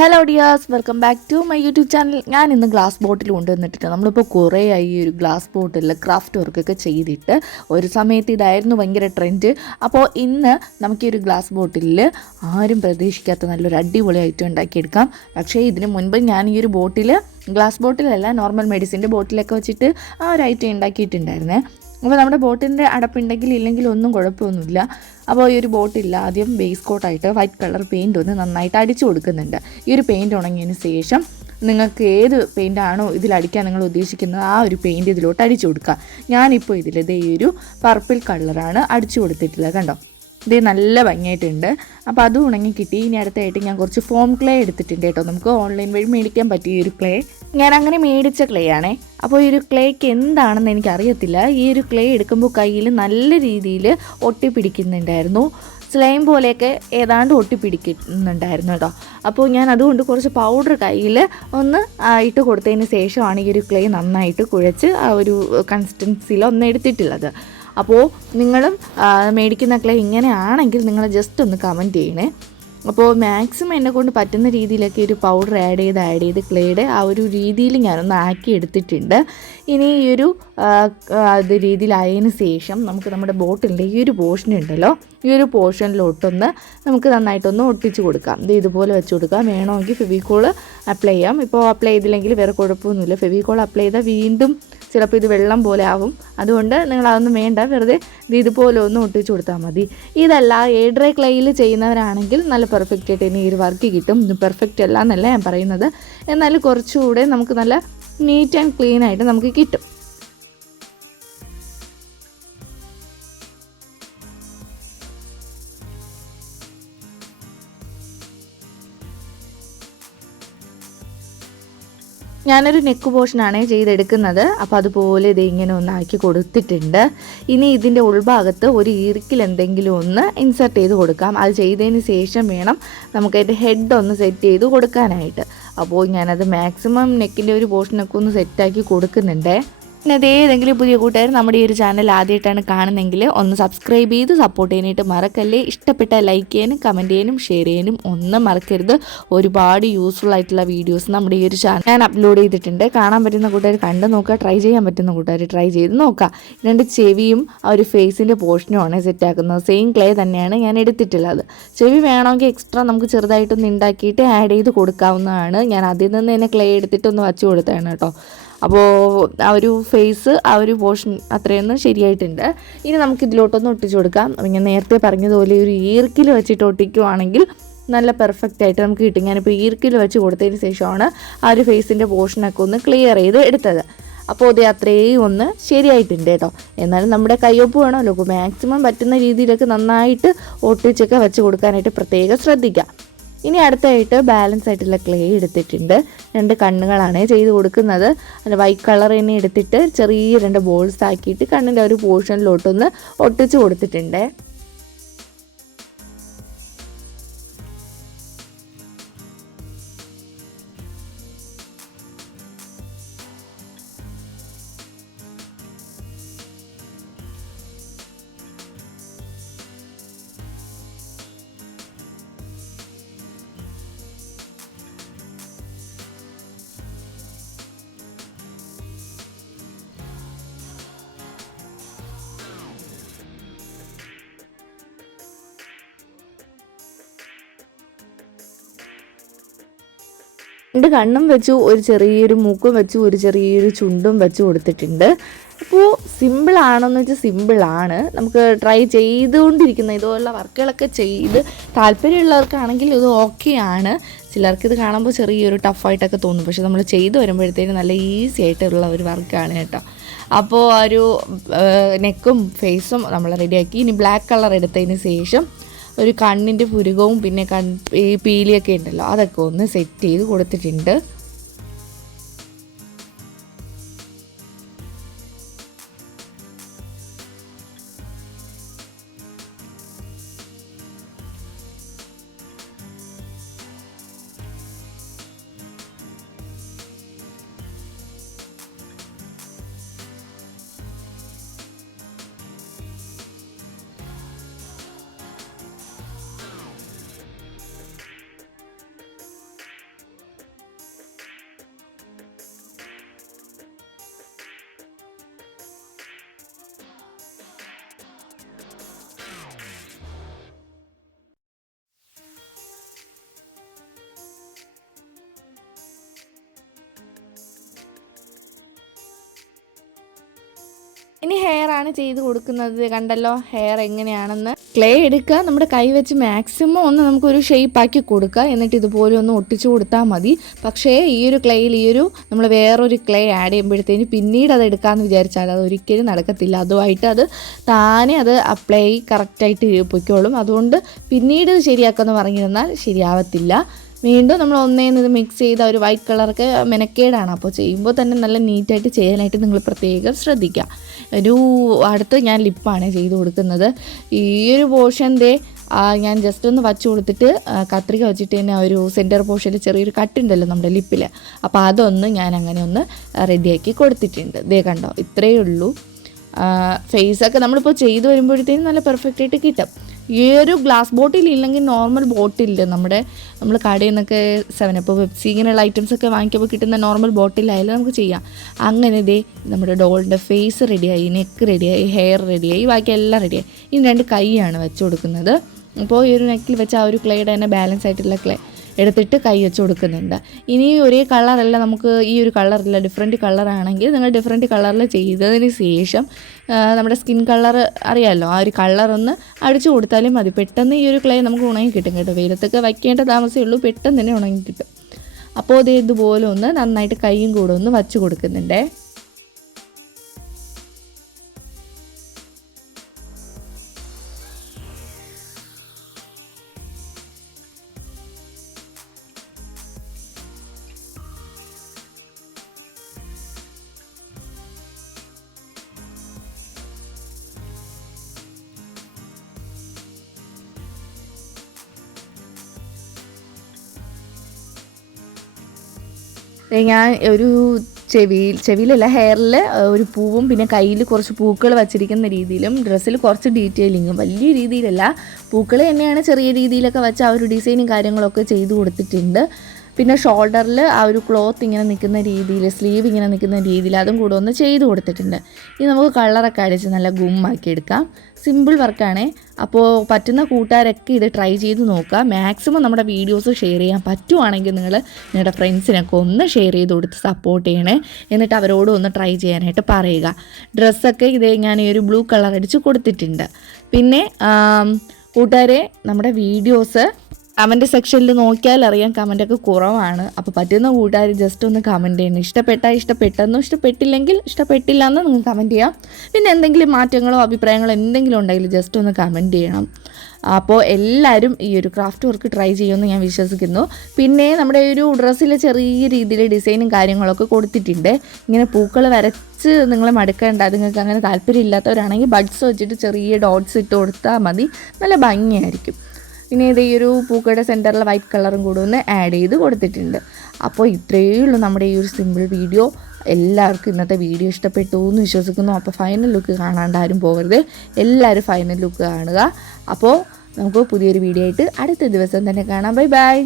Hello dears, welcome back to my YouTube channel. ഞാൻ ഇന്ന് glass ബോട്ടിൽ കൊണ്ടുവന്നിട്ടുണ്ട്. നമ്മളിപ്പോൾ കുറേ ആയി ഈ ഒരു ഗ്ലാസ് ബോട്ടിൽ ക്രാഫ്റ്റ് വർക്കൊക്കെ ചെയ്തിട്ട്. ഒരു സമയത്ത് ഇതായിരുന്നു ഭയങ്കര ട്രെൻഡ്. അപ്പോൾ ഇന്ന് നമുക്ക് ഈ ഒരു ഗ്ലാസ് ബോട്ടിലിൽ ആരും പ്രതീക്ഷിക്കാത്ത നല്ലൊരു അടിപൊളി ഐറ്റം ഉണ്ടാക്കിയെടുക്കാം. പക്ഷേ ഇതിന് മുൻപ് ഞാൻ ഈ ഒരു ബോട്ടിൽ ഗ്ലാസ് ബോട്ടിലല്ല, നോർമൽ മെഡിസിൻ്റെ ബോട്ടിലൊക്കെ വെച്ചിട്ട് ആ ഒരു ഐറ്റം ഉണ്ടാക്കിയിട്ടുണ്ടായിരുന്നേ. അപ്പോൾ നമ്മുടെ ബോട്ടിൻ്റെ അടപ്പുണ്ടെങ്കിൽ ഇല്ലെങ്കിൽ ഒന്നും കുഴപ്പമൊന്നുമില്ല. അപ്പോൾ ഈ ഒരു ബോട്ടിൽ ആദ്യം ബേസ് കോട്ടായിട്ട് വൈറ്റ് കളർ പെയിൻ്റ് ഒന്ന് നന്നായിട്ട് അടിച്ചു കൊടുക്കുന്നുണ്ട്. ഈ ഒരു പെയിൻറ്റ് ഉണങ്ങിയതിന് ശേഷം നിങ്ങൾക്ക് ഏത് പെയിൻ്റാണോ ഇതിലടിക്കാൻ നിങ്ങൾ ഉദ്ദേശിക്കുന്നത് ആ ഒരു പെയിൻറ്റ് ഇതിലോട്ട് അടിച്ചു കൊടുക്കുക. ഞാനിപ്പോൾ ഇതിൽ ഇതേ ഈ ഒരു പർപ്പിൾ കളറാണ് അടിച്ചു കൊടുത്തിട്ടുള്ളത്. കണ്ടോ, ഇത് നല്ല ഭംഗിയായിട്ടുണ്ട്. അപ്പോൾ അതും ഉണങ്ങി കിട്ടി. ഇനി അടുത്തായിട്ട് ഞാൻ കുറച്ച് ഫോം ക്ലേ എടുത്തിട്ടുണ്ട് കേട്ടോ. നമുക്ക് ഓൺലൈൻ വഴി മേടിക്കാൻ പറ്റിയ ഒരു ക്ലേ. ഞാൻ അങ്ങനെ മേടിച്ച ക്ലേ ആണേ. അപ്പോൾ ഈ ഒരു ക്ലേക്ക് എന്താണെന്ന് എനിക്കറിയത്തില്ല. ഈ ഒരു ക്ലേ എടുക്കുമ്പോൾ കയ്യിൽ നല്ല രീതിയിൽ ഒട്ടിപ്പിടിക്കുന്നുണ്ടായിരുന്നു. സ്ലൈം പോലെയൊക്കെ ഏതാണ്ട് ഒട്ടിപ്പിടിക്കുന്നുണ്ടായിരുന്നു കേട്ടോ. അപ്പോൾ ഞാൻ അതുകൊണ്ട് കുറച്ച് പൗഡർ കയ്യിൽ ഒന്ന് ഇട്ട് കൊടുത്തതിന് ശേഷമാണ് ഈ ഒരു ക്ലേ നന്നായിട്ട് കുഴച്ച് ആ ഒരു കൺസിസ്റ്റൻസിയിൽ ഒന്ന് എടുത്തിട്ടുള്ളത്. അപ്പോൾ നിങ്ങളും മേടിക്കുന്ന ക്ലേ ഇങ്ങനെയാണെങ്കിൽ നിങ്ങൾ ജസ്റ്റ് ഒന്ന് കമൻറ്റ് ചെയ്യണേ. അപ്പോൾ മാക്സിമം എന്നെക്കൊണ്ട് പറ്റുന്ന രീതിയിലൊക്കെ ഒരു പൗഡർ ആഡ് ചെയ്ത് ക്ലേയുടെ ആ ഒരു രീതിയിൽ ഞാനൊന്ന് ആക്കി എടുത്തിട്ടുണ്ട്. ഇനി ഈ ഒരു അത് രീതിയിലായതിന് ശേഷം നമുക്ക് നമ്മുടെ ബോട്ടിലിൻ്റെ ഈ ഒരു പോർഷൻ ഉണ്ടല്ലോ, ഈ ഒരു പോർഷനിലോട്ടൊന്ന് നമുക്ക് നന്നായിട്ടൊന്ന് ഒട്ടിച്ച് കൊടുക്കാം. ഇത് ഇതുപോലെ വെച്ച് കൊടുക്കാം. വേണമെങ്കിൽ ഫെവിക്കോൾ അപ്ലൈ ചെയ്യാം. ഇപ്പോൾ അപ്ലൈ ചെയ്തില്ലെങ്കിൽ വേറെ കുഴപ്പമൊന്നുമില്ല. ഫെവിക്കോൾ അപ്ലൈ ചെയ്താൽ വീണ്ടും ചിലപ്പോൾ ഇത് വെള്ളം പോലെ ആവും. അതുകൊണ്ട് നിങ്ങൾ അതൊന്നും വേണ്ട, വെറുതെ ഇതുപോലെ ഒന്ന് ഒട്ടിച്ച് കൊടുത്താൽ മതി. ഇതല്ല എയർ ഡ്രൈ ക്ലേയിൽ ചെയ്യുന്നവരാണെങ്കിൽ നല്ല പെർഫെക്റ്റ് ആയിട്ട് ഇനി ഈ ഒരു വർക്ക് കിട്ടും. പെർഫെക്റ്റ് അല്ല എന്നല്ല ഞാൻ പറയുന്നത്, എന്നാൽ കുറച്ചുകൂടെ നമുക്ക് നല്ല നീറ്റ് ആൻഡ് ക്ലീൻ ആയിട്ട് നമുക്ക് കിട്ടും. ഞാനൊരു നെക്ക് പോർഷനാണ് ചെയ്തെടുക്കുന്നത്. അപ്പോൾ അതുപോലെ ഇത് ഇങ്ങനെ ഒന്ന് ആക്കി കൊടുത്തിട്ടുണ്ട്. ഇനി ഇതിൻ്റെ ഉൾഭാഗത്ത് ഒരു ഈർക്കിൽ എന്തെങ്കിലും ഒന്ന് ഇൻസർട്ട് ചെയ്ത് കൊടുക്കാം. അത് ചെയ്തതിന് ശേഷം വേണം നമുക്കതിൻ്റെ ഹെഡ് ഒന്ന് സെറ്റ് ചെയ്ത് കൊടുക്കാനായിട്ട്. അപ്പോൾ ഞാനത് മാക്സിമം നെക്കിൻ്റെ ഒരു പോർഷനൊക്കെ ഒന്ന് സെറ്റാക്കി കൊടുക്കുന്നുണ്ട്. പിന്നെ അതേതെങ്കിലും പുതിയ കൂട്ടുകാർ നമ്മുടെ ഈ ഒരു ചാനൽ ആദ്യമായിട്ടാണ് കാണുന്നതെങ്കിൽ ഒന്ന് സബ്സ്ക്രൈബ് ചെയ്ത് സപ്പോർട്ട് ചെയ്യാനായിട്ട് മറക്കല്ലേ. ഇഷ്ടപ്പെട്ട ലൈക്ക് ചെയ്യാനും കമൻറ്റ് ചെയ്യാനും ഷെയർ ചെയ്യാനും ഒന്നും മറക്കരുത്. ഒരുപാട് യൂസ്ഫുൾ ആയിട്ടുള്ള വീഡിയോസ് നമ്മുടെ ഈ ഒരു ചാനൽ ഞാൻ അപ്ലോഡ് ചെയ്തിട്ടുണ്ട്. കാണാൻ പറ്റുന്ന കൂട്ടുകാർ കണ്ട് നോക്കുക, ട്രൈ ചെയ്യാൻ പറ്റുന്ന കൂട്ടുകാർ ട്രൈ ചെയ്ത് നോക്കുക. രണ്ട് ചെവിയും ആ ഒരു ഫേസിൻ്റെ പോർഷനുമാണ് സെറ്റാക്കുന്നത്. സെയിം ക്ലേ തന്നെയാണ് ഞാൻ എടുത്തിട്ടുള്ളത്. ചെവി വേണമെങ്കിൽ എക്സ്ട്രാ നമുക്ക് ചെറുതായിട്ടൊന്ന് ഉണ്ടാക്കിയിട്ട് ആഡ് ചെയ്ത് കൊടുക്കാവുന്നതാണ്. ഞാൻ അതിൽ നിന്ന് തന്നെ ക്ലേ എടുത്തിട്ടൊന്ന് വച്ച് കൊടുത്തതാണ് കേട്ടോ. അപ്പോൾ ആ ഒരു ഫേസ് ആ ഒരു പോർഷൻ അത്രയൊന്നും ശരിയായിട്ടുണ്ട്. ഇനി നമുക്ക് ഇതിലോട്ടൊന്ന് ഒട്ടിച്ചു കൊടുക്കാം. ഞാൻ നേരത്തെ പറഞ്ഞതുപോലെ ഒരു ഈർക്കിൽ വെച്ചിട്ട് ഒട്ടിക്കുവാണെങ്കിൽ നല്ല പെർഫെക്റ്റ് ആയിട്ട് നമുക്ക് കിട്ടും. ഞാനിപ്പോൾ ഈർക്കിൽ വെച്ച് കൊടുത്തതിന് ശേഷമാണ് ആ ഒരു ഫേസിൻ്റെ പോർഷനൊക്കെ ഒന്ന് ക്ലിയർ ചെയ്ത് എടുത്തത്. അപ്പോൾ അത് അത്രയും ഒന്ന് ശരിയായിട്ടുണ്ട് കേട്ടോ. എന്നാലും നമ്മുടെ കയ്യൊപ്പ് വേണമല്ലോ. മാക്സിമം പറ്റുന്ന രീതിയിലൊക്കെ നന്നായിട്ട് ഒട്ടിച്ചൊക്കെ വെച്ച് കൊടുക്കാനായിട്ട് പ്രത്യേകം ശ്രദ്ധിക്കുക. ഇനി അടുത്തായിട്ട് ബാലൻസ് ആയിട്ടുള്ള ക്ലേ എടുത്തിട്ടുണ്ട്. രണ്ട് കണ്ണുകളാണ് ചെയ്ത് കൊടുക്കുന്നത്. അത് വൈറ്റ് കളർ തന്നെ എടുത്തിട്ട് ചെറിയ രണ്ട് ബോൾസ് ആക്കിയിട്ട് കണ്ണിൻ്റെ ഒരു പോർഷനിലോട്ടൊന്ന് ഒട്ടിച്ച് കൊടുത്തിട്ടുണ്ട്. രണ്ട് കണ്ണും വെച്ചു, ഒരു ചെറിയൊരു മൂക്കും വെച്ചു, ഒരു ചെറിയൊരു ചുണ്ടും വെച്ച് കൊടുത്തിട്ടുണ്ട്. അപ്പോൾ സിമ്പിളാണെന്ന് വെച്ചാൽ സിമ്പിളാണ്. നമുക്ക് ട്രൈ ചെയ്തുകൊണ്ടിരിക്കുന്ന ഇതുപോലുള്ള വർക്കുകളൊക്കെ ചെയ്ത് താല്പര്യമുള്ളവർക്കാണെങ്കിൽ ഇത് ഓക്കെ ആണ്. ചിലർക്കിത് കാണുമ്പോൾ ചെറിയൊരു ടഫായിട്ടൊക്കെ തോന്നും. പക്ഷെ നമ്മൾ ചെയ്ത് വരുമ്പോഴത്തേക്കും നല്ല ഈസി ആയിട്ടുള്ള ഒരു വർക്കാണ് കേട്ടോ. അപ്പോൾ ഒരു നെക്കും ഫേസും നമ്മൾ റെഡിയാക്കി. ഇനി ബ്ലാക്ക് കളർ എടുത്തതിന് ശേഷം ഒരു കണ്ണിൻ്റെ പുരുകവും പിന്നെ ഈ പീലിയൊക്കെ ഉണ്ടല്ലോ അതൊക്കെ ഒന്ന് സെറ്റ് ചെയ്ത് കൊടുത്തിട്ടുണ്ട്. ആണ് ചെയ്ത് കൊടുക്കുന്നത്. കണ്ടല്ലോ ഹെയർ എങ്ങനെയാണെന്ന്. ക്ലേ എടുക്കുക, നമ്മുടെ കൈ വെച്ച് മാക്സിമം ഒന്ന് നമുക്കൊരു ഷേപ്പാക്കി കൊടുക്കുക. എന്നിട്ട് ഇതുപോലെ ഒന്ന് ഒട്ടിച്ചു കൊടുത്താൽ മതി. പക്ഷേ ഈ ഒരു ക്ലേയിൽ നമ്മൾ വേറൊരു ക്ലേ ആഡ് ചെയ്യുമ്പോഴത്തേന് പിന്നീട് അത് എടുക്കാമെന്ന് വിചാരിച്ചാൽ അത് ഒരിക്കലും നടക്കത്തില്ല. അതുമായിട്ട് അത് താനെ അത് അപ്ലൈ കറക്റ്റായിട്ട് പൊയ്ക്കോളും. അതുകൊണ്ട് പിന്നീട് ശരിയാക്കുമെന്ന് പറഞ്ഞിരുന്നാൽ ശരിയാവത്തില്ല. വീണ്ടും നമ്മൾ ഒന്നേന്ന് ഇത് മിക്സ് ചെയ്ത ഒരു വൈറ്റ് കളറൊക്കെ മെനക്കേടാണ്. അപ്പോൾ ചെയ്യുമ്പോൾ തന്നെ നല്ല നീറ്റായിട്ട് ചെയ്യാനായിട്ട് നിങ്ങൾ പ്രത്യേകം ശ്രദ്ധിക്കുക. അടുത്ത് ഞാൻ ലിപ്പാണ് ചെയ്ത് കൊടുക്കുന്നത്. ഈ ഒരു പോർഷൻ്റെ ഞാൻ ജസ്റ്റ് ഒന്ന് വച്ച് കൊടുത്തിട്ട് കത്രിക വെച്ചിട്ട് തന്നെ ഒരു സെൻറ്റർ പോർഷനിൽ ചെറിയൊരു കട്ടുണ്ടല്ലോ നമ്മുടെ ലിപ്പിൽ, അപ്പോൾ അതൊന്ന് ഞാൻ അങ്ങനെ ഒന്ന് റെഡിയാക്കി കൊടുത്തിട്ടുണ്ട്. ദേ കണ്ടോ, ഇത്രയേ ഉള്ളൂ. ഫേസൊക്കെ നമ്മളിപ്പോൾ ചെയ്ത് വരുമ്പോഴത്തേക്കും നല്ല പെർഫെക്റ്റ് ആയിട്ട് കിട്ടും. ഈ ഒരു ഗ്ലാസ് ബോട്ടിൽ ഇല്ലെങ്കിൽ നോർമൽ ബോട്ടിലില്ല, നമ്മൾ കടയിൽ നിന്നൊക്കെ 7up പെപ്സി ഇങ്ങനെയുള്ള ഐറ്റംസൊക്കെ വാങ്ങിക്കുമ്പോൾ കിട്ടുന്ന നോർമൽ ബോട്ടിലായാലും നമുക്ക് ചെയ്യാം. അങ്ങനെ ഇതേ നമ്മുടെ ഡോളിൻ്റെ ഫേസ് റെഡിയായി, നെക്ക് റെഡിയായി, ഹെയർ റെഡിയായി, ബാക്കി എല്ലാം റെഡിയായി. ഇനി 2 കൈയാണ് വെച്ച് കൊടുക്കുന്നത്. അപ്പോൾ ഈ ഒരു നെക്കിൽ വെച്ച ആ ഒരു ക്ലേയുടെ തന്നെ ബാലൻസ് ആയിട്ടുള്ള ക്ലേ എടുത്തിട്ട് കൈ വെച്ച് കൊടുക്കുന്നുണ്ട്. ഇനി ഒരേ കളറല്ല, നമുക്ക് ഈ ഒരു കളറില്ല, ഡിഫറെൻറ്റ് കളറാണെങ്കിൽ നിങ്ങൾ ഡിഫറെൻറ്റ് കളറിൽ ചെയ്തതിന് ശേഷം നമ്മുടെ സ്കിൻ കളർ അറിയാമല്ലോ, ആ ഒരു കളറൊന്ന് അടിച്ചു കൊടുത്താലും മതി. പെട്ടെന്ന് ഈ ഒരു ക്ലേ നമുക്ക് ഉണങ്ങി കിട്ടും കേട്ടോ. വെയിലത്തൊക്കെ വയ്ക്കേണ്ട താമസമേ ഉള്ളൂ, പെട്ടെന്ന് തന്നെ ഉണങ്ങി കിട്ടും. അപ്പോൾ ഇത് ഇതുപോലെ ഒന്ന് നന്നായിട്ട് കൈയും കൂടെ ഒന്ന് വച്ച് കൊടുക്കുന്നുണ്ടേ. ഞാൻ ഒരു ചെവിയിലല്ല, ഹെയറിൽ ഒരു പൂവും പിന്നെ കയ്യിൽ കുറച്ച് പൂക്കൾ വച്ചിരിക്കുന്ന രീതിയിലും ഡ്രസ്സിൽ കുറച്ച് ഡീറ്റെയിലിങ്ങും, വലിയ രീതിയിലല്ല, പൂക്കൾ തന്നെയാണ് ചെറിയ രീതിയിലൊക്കെ വെച്ച് ആ ഒരു ഡിസൈനും കാര്യങ്ങളൊക്കെ ചെയ്ത് കൊടുത്തിട്ടുണ്ട്. പിന്നെ ഷോൾഡറിൽ ആ ഒരു ക്ലോത്ത് ഇങ്ങനെ നിൽക്കുന്ന രീതിയിൽ, സ്ലീവ് ഇങ്ങനെ നിൽക്കുന്ന രീതിയിൽ അതും കൂടെ ഒന്ന് ചെയ്ത് കൊടുത്തിട്ടുണ്ട്. ഇനി നമുക്ക് കളറൊക്കെ അടിച്ച് നല്ല ഗുമ്മാക്കി എടുക്കാം. സിമ്പിൾ വർക്കാണേ. അപ്പോൾ പറ്റുന്ന കൂട്ടുകാരൊക്കെ ഇത് ട്രൈ ചെയ്ത് നോക്കുക. മാക്സിമം നമ്മുടെ വീഡിയോസ് ഷെയർ ചെയ്യാൻ പറ്റുവാണെങ്കിൽ നിങ്ങളുടെ ഫ്രണ്ട്സിനൊക്കെ ഒന്ന് ഷെയർ ചെയ്ത് കൊടുത്ത് സപ്പോർട്ട് ചെയ്യണേ. എന്നിട്ട് അവരോട് ഒന്ന് ട്രൈ ചെയ്യാനായിട്ട് പറയുക. ഡ്രസ്സൊക്കെ ഇതേ ഞാൻ ഈ ഒരു ബ്ലൂ കളർ അടിച്ച് കൊടുത്തിട്ടുണ്ട്. പിന്നെ കൂട്ടുകാരെ, നമ്മുടെ വീഡിയോസ് കമൻറ്റ് സെക്ഷനിൽ നോക്കിയാൽ അറിയാം കമൻറ്റൊക്കെ കുറവാണ്. അപ്പോൾ പറ്റുന്ന കൂട്ടുകാർ ജസ്റ്റ് ഒന്ന് കമൻറ്റ് ചെയ്യണം. ഇഷ്ടപ്പെട്ടെന്നും ഇഷ്ടപ്പെട്ടില്ലെങ്കിൽ ഇഷ്ടപ്പെട്ടില്ല എന്ന് നിങ്ങൾ കമൻറ്റ് ചെയ്യാം. പിന്നെ എന്തെങ്കിലും മാറ്റങ്ങളോ അഭിപ്രായങ്ങളോ എന്തെങ്കിലും ഉണ്ടെങ്കിൽ ജസ്റ്റ് ഒന്ന് കമൻറ്റ് ചെയ്യണം. അപ്പോൾ എല്ലാവരും ഈ ഒരു ക്രാഫ്റ്റ് വർക്ക് ട്രൈ ചെയ്യുമെന്ന് ഞാൻ വിശ്വസിക്കുന്നു. പിന്നെ നമ്മുടെ ഒരു ഡ്രസ്സിൽ ചെറിയ രീതിയിൽ ഡിസൈനും കാര്യങ്ങളൊക്കെ കൊടുത്തിട്ടുണ്ട്. ഇങ്ങനെ പൂക്കൾ വരച്ച് നിങ്ങൾ മടുക്കേണ്ട. നിങ്ങൾക്ക് അങ്ങനെ താല്പര്യം ഇല്ലാത്തവരാണെങ്കിൽ ബഡ്സ് വെച്ചിട്ട് ചെറിയ ഡോട്ട്സ് ഇട്ട് കൊടുത്താൽ മതി, നല്ല ഭംഗിയായിരിക്കും. പിന്നെ ഇത് ഈ ഒരു പൂക്കളുടെ സെൻറ്ററിൽ വൈറ്റ് കളറും കൂടെ ഒന്ന് ആഡ് ചെയ്ത് കൊടുത്തിട്ടുണ്ട്. അപ്പോൾ ഇത്രയേ ഉള്ളൂ നമ്മുടെ ഈ ഒരു സിമ്പിൾ വീഡിയോ. എല്ലാവർക്കും ഇന്നത്തെ വീഡിയോ ഇഷ്ടപ്പെട്ടു എന്ന് വിശ്വസിക്കുന്നു. അപ്പോൾ ഫൈനൽ ലുക്ക് കാണാണ്ട് ആരും പോകരുത്, എല്ലാവരും ഫൈനൽ ലുക്ക് കാണുക. അപ്പോൾ നമുക്ക് പുതിയൊരു വീഡിയോ ആയിട്ട് അടുത്ത ദിവസം തന്നെ കാണാം. Bye bye.